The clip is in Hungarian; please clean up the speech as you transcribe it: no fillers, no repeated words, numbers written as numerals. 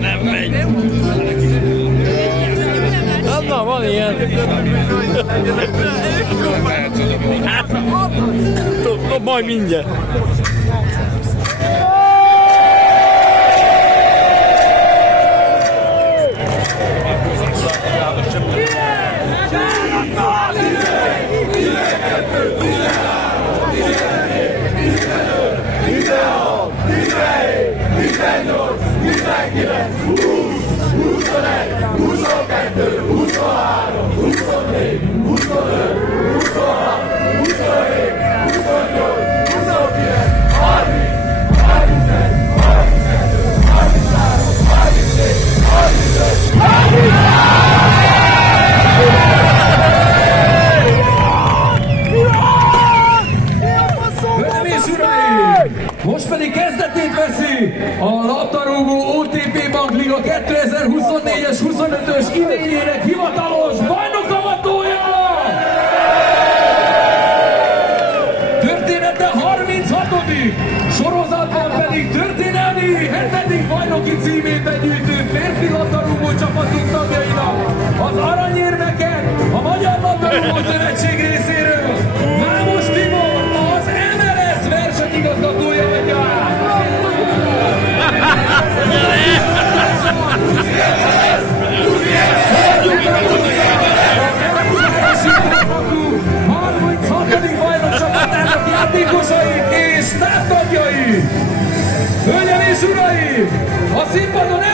Nem megy. Na, van ilyen. Majd mindjárt. Most pedig kezdetét veszi a labdarúgó OTP Bank Liga 2024-es 25-ös idényének hivatalos bajnokavatója! Története 36. sorozatban pedig történelmi 7. bajnoki címében gyűjtő férfi labdarúgó csapatunk tagjainak az aranyérmeket a Magyar Labdarúgó Szövetség részéről Vámos Tibor, az MLS versenyigazgatója adja át. Bajnokcsapatának játékosai és távtagjai! Hölgyeim és uraim! A színpadon